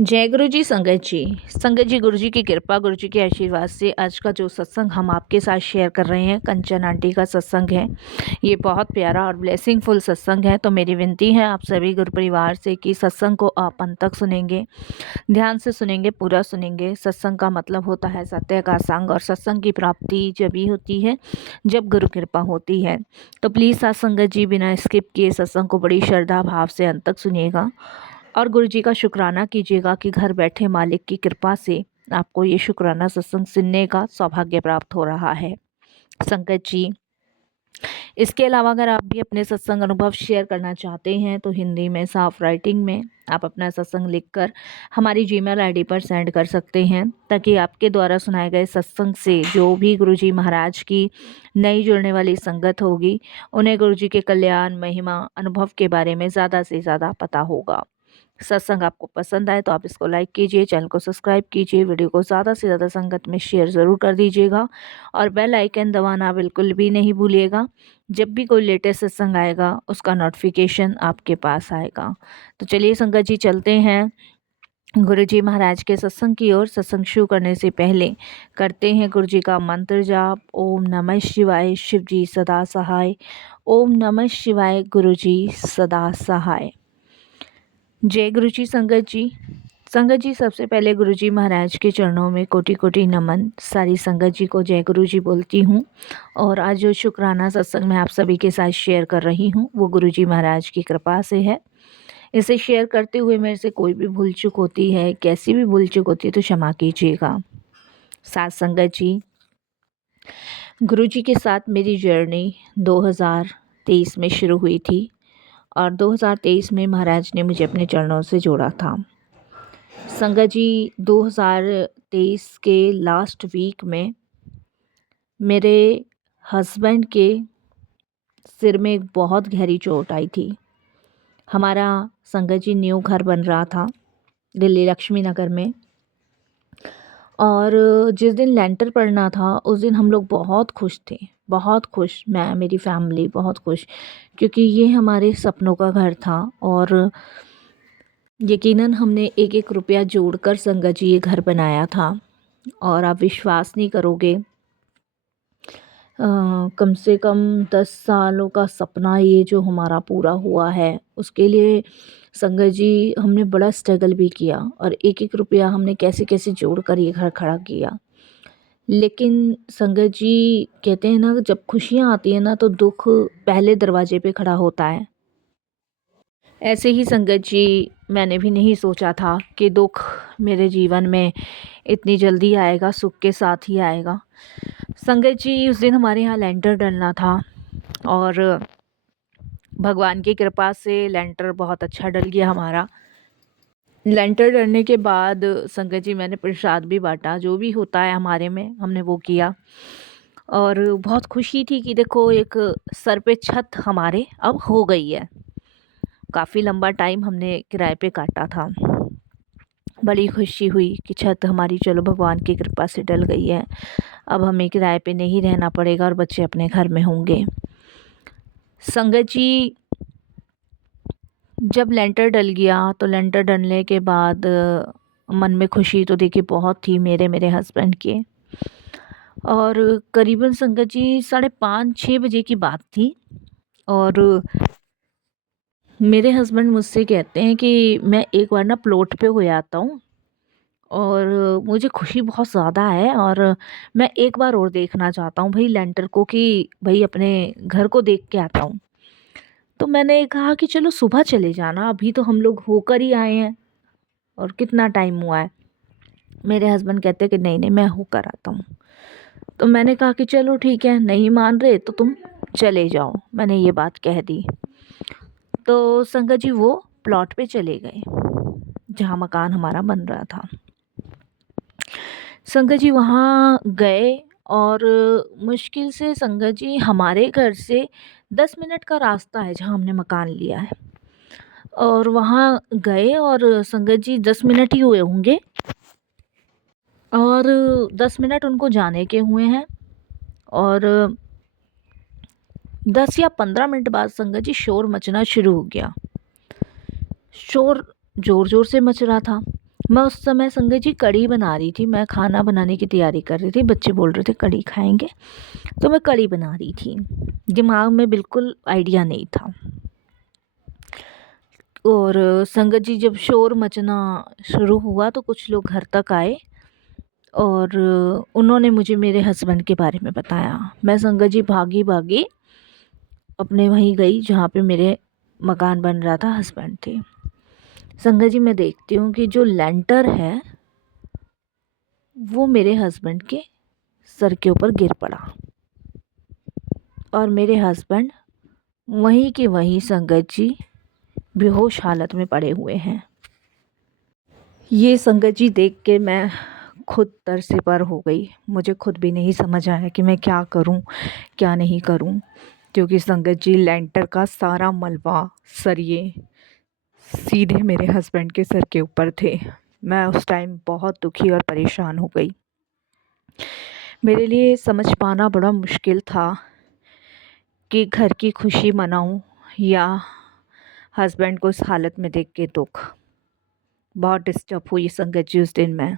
जय गुरु जी। संगत जी गुरु जी की कृपा, गुरु जी के आशीर्वाद से आज का जो सत्संग हम आपके साथ शेयर कर रहे हैं, कंचन आंटी का सत्संग है। ये बहुत प्यारा और ब्लेसिंगफुल सत्संग है। तो मेरी विनती है आप सभी गुरु परिवार से कि सत्संग को आप अंत तक सुनेंगे, ध्यान से सुनेंगे, पूरा सुनेंगे। सत्संग का मतलब होता है सत्य का संग, और सत्संग की प्राप्ति जब ही होती है जब गुरु कृपा होती है। तो प्लीज़ साथ संगत जी बिना स्किप किए सत्संग को बड़ी श्रद्धा भाव से अंत तक सुनिएगा और गुरु जी का शुक्राना कीजिएगा कि घर बैठे मालिक की कृपा से आपको ये शुक्राना सत्संग सुनने का सौभाग्य प्राप्त हो रहा है। संगत जी, इसके अलावा अगर आप भी अपने सत्संग अनुभव शेयर करना चाहते हैं तो हिंदी में साफ राइटिंग में आप अपना सत्संग लिखकर हमारी जीमेल आईडी पर सेंड कर सकते हैं, ताकि आपके द्वारा सुनाए गए सत्संग से जो भी गुरुजी महाराज की नई जुड़ने वाली संगत होगी उन्हें गुरुजी के कल्याण, महिमा, अनुभव के बारे में ज़्यादा से ज़्यादा पता होगा। सत्संग आपको पसंद आए तो आप इसको लाइक कीजिए, चैनल को सब्सक्राइब कीजिए, वीडियो को ज़्यादा से ज़्यादा संगत में शेयर ज़रूर कर दीजिएगा और बेल आइकन दबाना बिल्कुल भी नहीं भूलिएगा। जब भी कोई लेटेस्ट सत्संग आएगा उसका नोटिफिकेशन आपके पास आएगा। तो चलिए संगत जी, चलते हैं गुरु जी महाराज के सत्संग की ओर। सत्संग शुरू करने से पहले करते हैं गुरु जी का मंत्र जाप। ओम नमः शिवाय, शिव जी सदा सहाय। ओम नमः शिवाय, गुरु जी सदा सहाय। जय गुरु जी। संगत जी सबसे पहले गुरु जी महाराज के चरणों में कोटि कोटि नमन। सारी संगत जी को जय गुरु जी बोलती हूँ। और आज जो शुक्राना सत्संग मैं आप सभी के साथ शेयर कर रही हूँ वो गुरु जी महाराज की कृपा से है। इसे शेयर करते हुए मेरे से कोई भी भूल चूक होती है, कैसी भी भूल चूक होती है तो क्षमा कीजिएगा। साथ संगत जी, गुरु जी के साथ मेरी जर्नी 2023 में शुरू हुई थी और 2023 में महाराज ने मुझे अपने चरणों से जोड़ा था। संगत जी, 2023 के लास्ट वीक में मेरे हस्बैंड के सिर में एक बहुत गहरी चोट आई थी। हमारा संगत जी न्यू घर बन रहा था दिल्ली लक्ष्मी नगर में, और जिस दिन लेंटर पड़ना था उस दिन हम लोग बहुत खुश थे, बहुत खुश, मैं मेरी फैमिली बहुत खुश, क्योंकि ये हमारे सपनों का घर था। और यकीनन हमने एक एक रुपया जोड़कर संगत जी ये घर बनाया था। और आप विश्वास नहीं करोगे, कम से कम 10 सालों का सपना ये जो हमारा पूरा हुआ है, उसके लिए संगत जी हमने बड़ा स्ट्रगल भी किया और एक एक रुपया हमने कैसे कैसे जोड़ कर ये घर खड़ा किया। लेकिन संगत जी कहते हैं ना, जब खुशियाँ आती हैं ना तो दुख पहले दरवाजे पे खड़ा होता है। ऐसे ही संगत जी, मैंने भी नहीं सोचा था कि दुख मेरे जीवन में इतनी जल्दी आएगा, सुख के साथ ही आएगा। संगत जी, उस दिन हमारे यहाँ लेंटर डलना था और भगवान की कृपा से लेंटर बहुत अच्छा डल गया हमारा। लेंटर डलने के बाद संगत जी मैंने प्रसाद भी बांटा, जो भी होता है हमारे में हमने वो किया। और बहुत खुशी थी कि देखो एक सर पे छत हमारे अब हो गई है। काफ़ी लंबा टाइम हमने किराए पे काटा था। बड़ी खुशी हुई कि छत हमारी चलो भगवान की कृपा से डल गई है, अब हमें किराए पे नहीं रहना पड़ेगा और बच्चे अपने घर में होंगे। संगत जी, जब लेंटर डल गया तो लेंटर डलने के बाद मन में खुशी तो देखिए बहुत थी मेरे हस्बैंड के। और करीबन संगत जी 5:30-6 बजे की बात थी और मेरे हस्बैंड मुझसे कहते हैं कि मैं एक बार ना प्लॉट पे हो आता हूँ और मुझे खुशी बहुत ज़्यादा है और मैं एक बार और देखना चाहता हूँ भाई लेंटर को, कि भाई अपने घर को देख के आता हूँ। तो मैंने कहा कि चलो सुबह चले जाना, अभी तो हम लोग होकर ही आए हैं और कितना टाइम हुआ है। मेरे हस्बैंड कहते कि नहीं नहीं मैं होकर आता हूँ। तो मैंने कहा कि चलो ठीक है, नहीं मान रहे तो तुम चले जाओ, मैंने ये बात कह दी। तो संगत जी वो प्लॉट पे चले गए जहाँ मकान हमारा बन रहा था। संगत जी वहाँ गए और मुश्किल से संगत जी हमारे घर से 10 मिनट का रास्ता है जहाँ हमने मकान लिया है। और वहाँ गए और संगत जी 10 मिनट ही हुए होंगे और 10 मिनट उनको जाने के हुए हैं और 10 या 15 मिनट बाद संगत जी शोर मचना शुरू हो गया। शोर ज़ोर ज़ोर से मच रहा था। मैं उस समय संगत जी कढ़ी बना रही थी, मैं खाना बनाने की तैयारी कर रही थी, बच्चे बोल रहे थे कढ़ी खाएंगे, तो मैं कढ़ी बना रही थी। दिमाग में बिल्कुल आइडिया नहीं था। और संगत जी जब शोर मचना शुरू हुआ तो कुछ लोग घर तक आए और उन्होंने मुझे मेरे हस्बैंड के बारे में बताया। मैं संगत जी भागी भागी अपने वहीं गई जहाँ पे मेरे मकान बन रहा था, हस्बैंड थे। संगत जी मैं देखती हूँ कि जो लेंटर है वो मेरे हस्बैंड के सर के ऊपर गिर पड़ा और मेरे हस्बैंड वहीं के वहीं संगत जी बेहोश हालत में पड़े हुए हैं। ये संगत जी देख के मैं खुद तरसे पर हो गई। मुझे खुद भी नहीं समझ आया कि मैं क्या करूं, क्या नहीं करूं, क्योंकि संगत जी लेंटर का सारा मलबा सरिये सीधे मेरे हस्बैंड के सर के ऊपर थे। मैं उस टाइम बहुत दुखी और परेशान हो गई। मेरे लिए समझ पाना बड़ा मुश्किल था कि घर की खुशी मनाऊं या हस्बैंड को उस हालत में देख के दुख। बहुत डिस्टर्ब हुई संगत जी उस दिन मैं।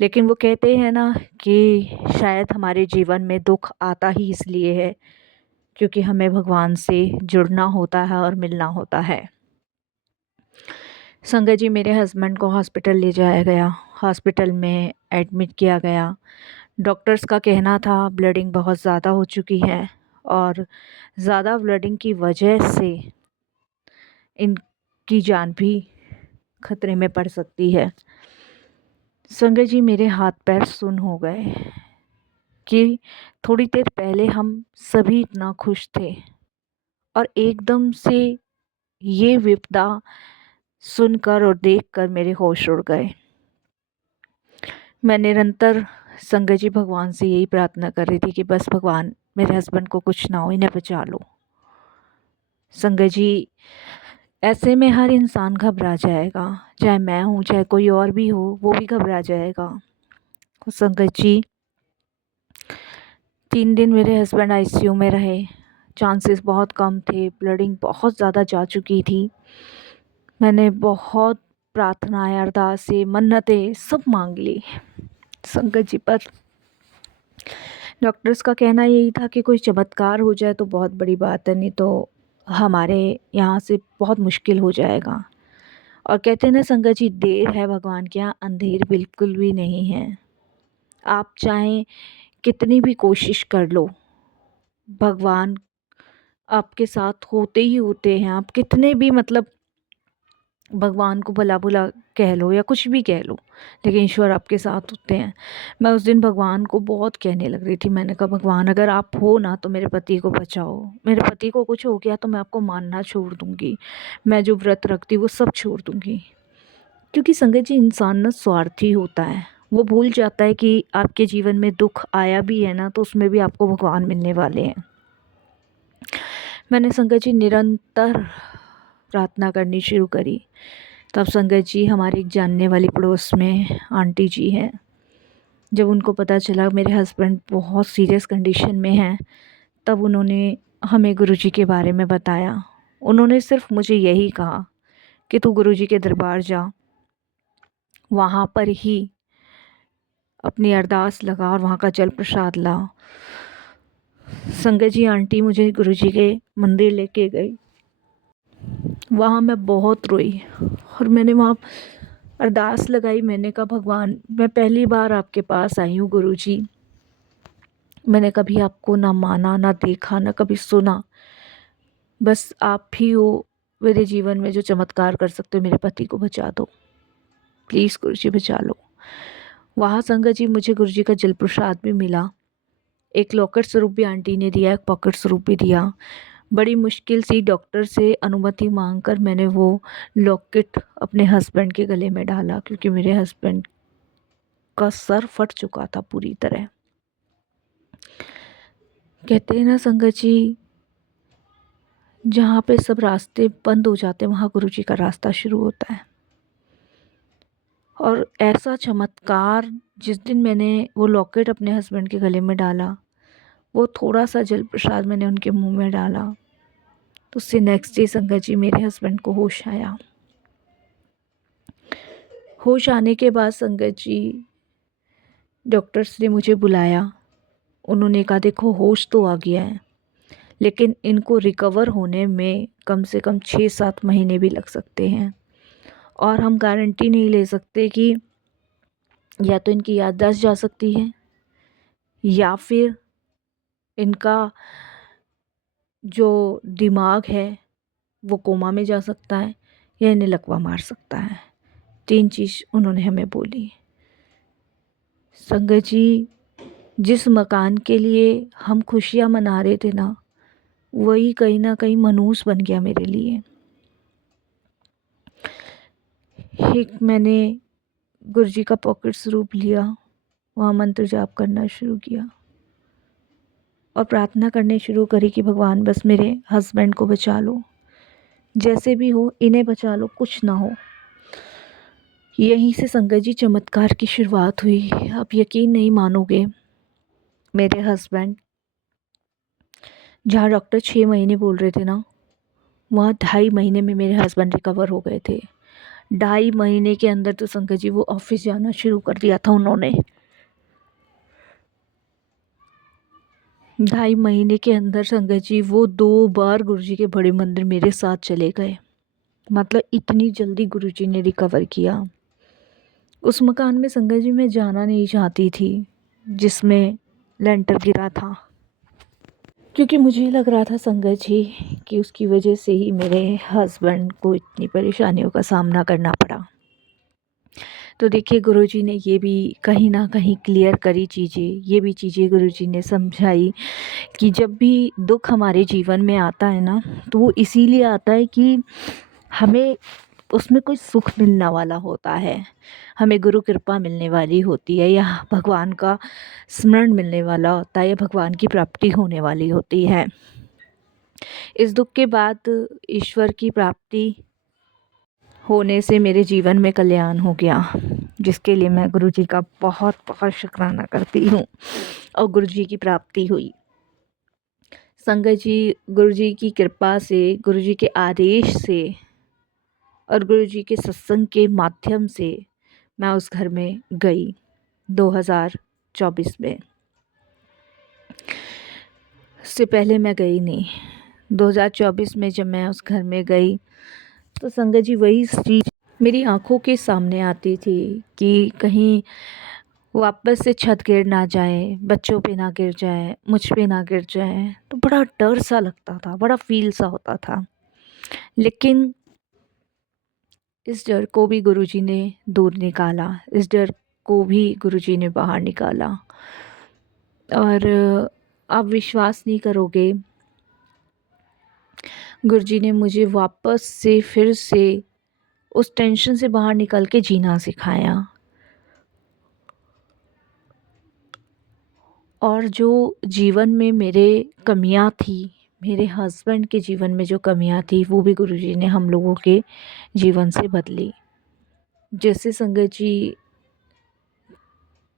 लेकिन वो कहते हैं ना कि शायद हमारे जीवन में दुख आता ही इसलिए है क्योंकि हमें भगवान से जुड़ना होता है और मिलना होता है। संगत जी मेरे हस्बैंड को हॉस्पिटल ले जाया गया, हॉस्पिटल में एडमिट किया गया। डॉक्टर्स का कहना था ब्लीडिंग बहुत ज़्यादा हो चुकी है और ज़्यादा ब्लीडिंग की वजह से इनकी जान भी खतरे में पड़ सकती है। संगत जी मेरे हाथ पैर सुन्न हो गए कि थोड़ी देर पहले हम सभी इतना खुश थे और एकदम से ये विपदा सुनकर और देखकर मेरे होश उड़ गए। मैं निरंतर संगत जी भगवान से यही प्रार्थना कर रही थी कि बस भगवान मेरे हस्बैंड को कुछ ना हो, इन्हें बचा लो। संगत जी ऐसे में हर इंसान घबरा जाएगा, चाहे मैं हूँ चाहे कोई और भी हो, वो भी घबरा जाएगा। तो संगत जी 3 दिन मेरे हस्बैंड आईसीयू में रहे। चांसेस बहुत कम थे, ब्लीडिंग बहुत ज़्यादा जा चुकी थी। मैंने बहुत प्रार्थनाएं, अरदासें, मन्नतें सब मांग ली संगत जी, पर डॉक्टर्स का कहना यही था कि कोई चमत्कार हो जाए तो बहुत बड़ी बात है, नहीं तो हमारे यहाँ से बहुत मुश्किल हो जाएगा। और कहते हैं ना संगत जी, देर है भगवान के यहाँ, अंधेर बिल्कुल भी नहीं है। आप चाहें कितनी भी कोशिश कर लो, भगवान आपके साथ होते ही होते हैं। आप कितने भी मतलब भगवान को भला बुला कह लो या कुछ भी कह लो, लेकिन ईश्वर आपके साथ होते हैं। मैं उस दिन भगवान को बहुत कहने लग रही थी। मैंने कहा भगवान अगर आप हो ना तो मेरे पति को बचाओ, मेरे पति को कुछ हो गया तो मैं आपको मानना छोड़ दूँगी, मैं जो व्रत रखती वो सब छोड़ दूँगी। क्योंकि संगत जी इंसान ना स्वार्थी होता है, वो भूल जाता है कि आपके जीवन में दुख आया भी है ना तो उसमें भी आपको भगवान मिलने वाले हैं। मैंने संगत जी निरंतर प्रार्थना करनी शुरू करी। तब संगत जी हमारी एक जानने वाली पड़ोस में आंटी जी हैं, जब उनको पता चला मेरे हस्बैंड बहुत सीरियस कंडीशन में हैं, तब उन्होंने हमें गुरुजी के बारे में बताया। उन्होंने सिर्फ मुझे यही कहा कि तू गुरुजी के दरबार जा, वहाँ पर ही अपनी अरदास लगा और वहाँ का जल प्रसाद ला। संगत जी आंटी मुझे गुरुजी के मंदिर लेके गई। वहाँ मैं बहुत रोई और मैंने वहाँ अरदास लगाई। मैंने कहा भगवान, मैं पहली बार आपके पास आई हूँ गुरुजी, मैंने कभी आपको ना माना, ना देखा, ना कभी सुना, बस आप ही हो मेरे जीवन में जो चमत्कार कर सकते हो। मेरे पति को बचा दो, प्लीज़ गुरुजी बचा लो। वहाँ संगत जी मुझे गुरुजी का जल प्रसाद भी मिला, एक लॉकेट स्वरूप भी आंटी ने दिया, एक पॉकेट स्वरूप भी दिया। बड़ी मुश्किल से डॉक्टर से अनुमति मांगकर मैंने वो लॉकेट अपने हस्बैंड के गले में डाला, क्योंकि मेरे हस्बैंड का सर फट चुका था पूरी तरह। कहते हैं ना संगत जी, जहाँ पे सब रास्ते बंद हो जाते हैं वहाँ गुरुजी का रास्ता शुरू होता है। और ऐसा चमत्कार, जिस दिन मैंने वो लॉकेट अपने हस्बैंड के गले में डाला, वो थोड़ा सा जल प्रसाद मैंने उनके मुंह में डाला, तो उससे नेक्स्ट डे संगत जी मेरे हस्बैंड को होश आया। होश आने के बाद संगत जी डॉक्टर्स ने मुझे बुलाया। उन्होंने कहा देखो होश तो आ गया है, लेकिन इनको रिकवर होने में कम से कम 6-7 महीने भी लग सकते हैं, और हम गारंटी नहीं ले सकते कि या तो इनकी याददाश्त जा सकती है या फिर इनका जो दिमाग है वो कोमा में जा सकता है या इन्हें लकवा मार सकता है। 3 चीज़ उन्होंने हमें बोली। संगत जी, जिस मकान के लिए हम खुशियाँ मना रहे थे ना, वही कहीं ना कहीं मनहूस बन गया मेरे लिए। एक मैंने गुरुजी का पॉकेट स्वरूप लिया, वहाँ मंत्र जाप करना शुरू किया और प्रार्थना करने शुरू करी कि भगवान बस मेरे हस्बैंड को बचा लो, जैसे भी हो इन्हें बचा लो, कुछ ना हो। यहीं से संगत जी चमत्कार की शुरुआत हुई। आप यकीन नहीं मानोगे, मेरे हस्बैंड जहाँ डॉक्टर 6 महीने बोल रहे थे ना, वहाँ 2.5 महीने में मेरे हस्बैंड रिकवर हो गए थे। 2.5 महीने के अंदर तो संगत जी वो ऑफिस जाना शुरू कर दिया था उन्होंने। 2.5 महीने के अंदर संगत जी वो 2 बार गुरुजी के बड़े मंदिर मेरे साथ चले गए। मतलब इतनी जल्दी गुरुजी ने रिकवर किया। उस मकान में संगत जी मैं जाना नहीं चाहती थी जिसमें लेंटर गिरा था, क्योंकि मुझे लग रहा था संगत जी कि उसकी वजह से ही मेरे हस्बैंड को इतनी परेशानियों का सामना करना पड़ा। तो देखिए गुरुजी ने ये भी कहीं ना कहीं क्लियर करी चीज़ें, ये भी चीज़ें गुरुजी ने समझाई कि जब भी दुख हमारे जीवन में आता है ना, तो वो इसीलिए आता है कि हमें उसमें कोई सुख मिलने वाला होता है, हमें गुरु कृपा मिलने वाली होती है, या भगवान का स्मरण मिलने वाला होता है, या भगवान की प्राप्ति होने वाली होती है। इस दुख के बाद ईश्वर की प्राप्ति होने से मेरे जीवन में कल्याण हो गया, जिसके लिए मैं गुरुजी का बहुत बहुत शुक्राना करती हूँ, और गुरुजी की प्राप्ति हुई। संगत जी, गुरुजी की कृपा से, गुरुजी के आदेश से और गुरुजी के सत्संग के माध्यम से मैं उस घर में गई 2024 में। उससे पहले मैं गई नहीं। 2024 में जब मैं उस घर में गई तो संगत जी वही चीज़ मेरी आंखों के सामने आती थी कि कहीं वापस से छत गिर ना जाए, बच्चों पे ना गिर जाए, मुझ पे ना गिर जाए। तो बड़ा डर सा लगता था, बड़ा फील सा होता था। लेकिन इस डर को भी गुरुजी ने दूर निकाला, इस डर को भी गुरुजी ने बाहर निकाला। और आप विश्वास नहीं करोगे, गुरुजी ने मुझे वापस से फिर से उस टेंशन से बाहर निकल के जीना सिखाया। और जो जीवन में मेरे कमियां थी, मेरे हस्बैंड के जीवन में जो कमियां थी, वो भी गुरुजी ने हम लोगों के जीवन से बदली। जैसे संगत जी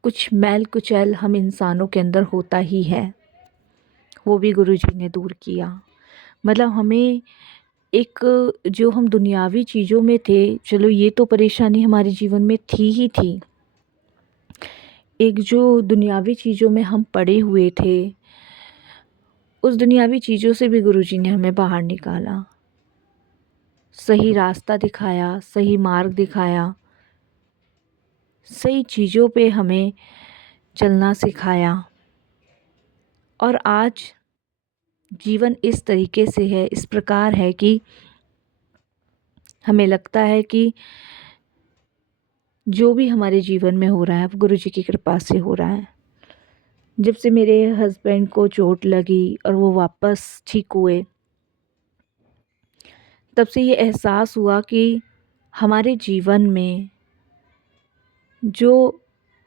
कुछ मैल कुचैल हम इंसानों के अंदर होता ही है, वो भी गुरुजी ने दूर किया। मतलब हमें एक जो हम दुनियावी चीज़ों में थे, चलो ये तो परेशानी हमारे जीवन में थी ही थी, एक जो दुनियावी चीज़ों में हम पड़े हुए थे, उस दुनियावी चीज़ों से भी गुरुजी ने हमें बाहर निकाला, सही रास्ता दिखाया, सही मार्ग दिखाया, सही चीज़ों पे हमें चलना सिखाया। और आज जीवन इस तरीके से है, इस प्रकार है कि हमें लगता है कि जो भी हमारे जीवन में हो रहा है वो गुरुजी की कृपा से हो रहा है। जब से मेरे हस्बैंड को चोट लगी और वो वापस ठीक हुए, तब से ये एहसास हुआ कि हमारे जीवन में जो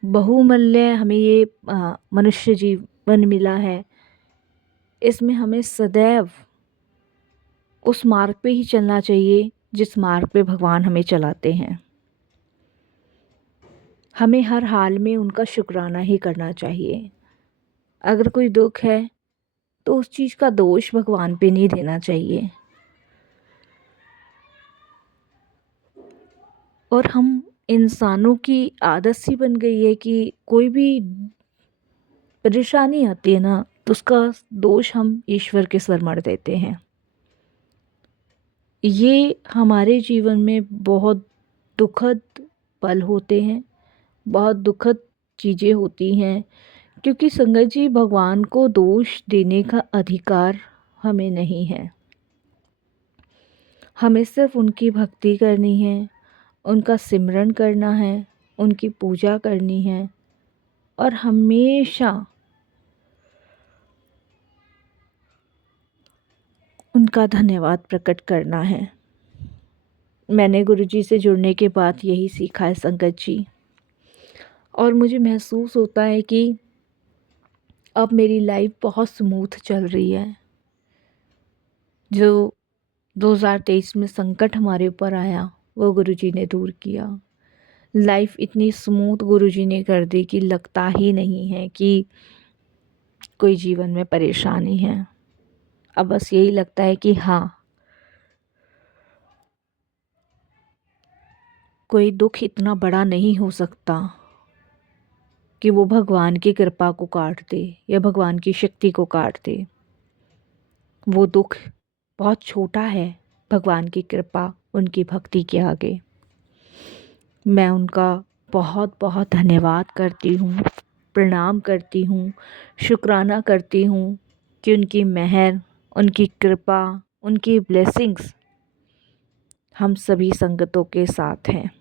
बहुमूल्य हमें ये मनुष्य जीवन मिला है, इसमें हमें सदैव उस मार्ग पे ही चलना चाहिए जिस मार्ग पे भगवान हमें चलाते हैं। हमें हर हाल में उनका शुक्राना ही करना चाहिए। अगर कोई दुख है तो उस चीज़ का दोष भगवान पे नहीं देना चाहिए। और हम इंसानों की आदत सी बन गई है कि कोई भी परेशानी आती है ना, तो उसका दोष हम ईश्वर के सर मढ़ देते हैं। ये हमारे जीवन में बहुत दुखद पल होते हैं, बहुत दुखद चीज़ें होती हैं, क्योंकि संगत जी, भगवान को दोष देने का अधिकार हमें नहीं है। हमें सिर्फ उनकी भक्ति करनी है, उनका सिमरन करना है, उनकी पूजा करनी है और हमेशा उनका धन्यवाद प्रकट करना है। मैंने गुरुजी से जुड़ने के बाद यही सीखा है संगत जी, और मुझे महसूस होता है कि अब मेरी लाइफ बहुत स्मूथ चल रही है। जो 2023 में संकट हमारे ऊपर आया, वो गुरुजी ने दूर किया। लाइफ इतनी स्मूथ गुरुजी ने कर दी कि लगता ही नहीं है कि कोई जीवन में परेशानी है। अब बस यही लगता है कि हाँ, कोई दुख इतना बड़ा नहीं हो सकता कि वो भगवान की कृपा को काट दे या भगवान की शक्ति को काट दे। वो दुख बहुत छोटा है भगवान की कृपा, उनकी भक्ति के आगे। मैं उनका बहुत बहुत धन्यवाद करती हूँ, प्रणाम करती हूँ, शुक्राना करती हूँ कि उनकी मेहर, उनकी कृपा, उनकी ब्लेसिंग्स हम सभी संगतों के साथ हैं।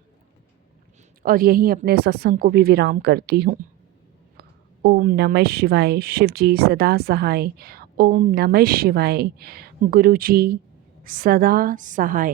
और यहीं अपने सत्संग को भी विराम करती हूँ। ओम नमः शिवाय। शिवजी सदा सहाय। ओम नमः शिवाय। गुरुजी सदा सहाय।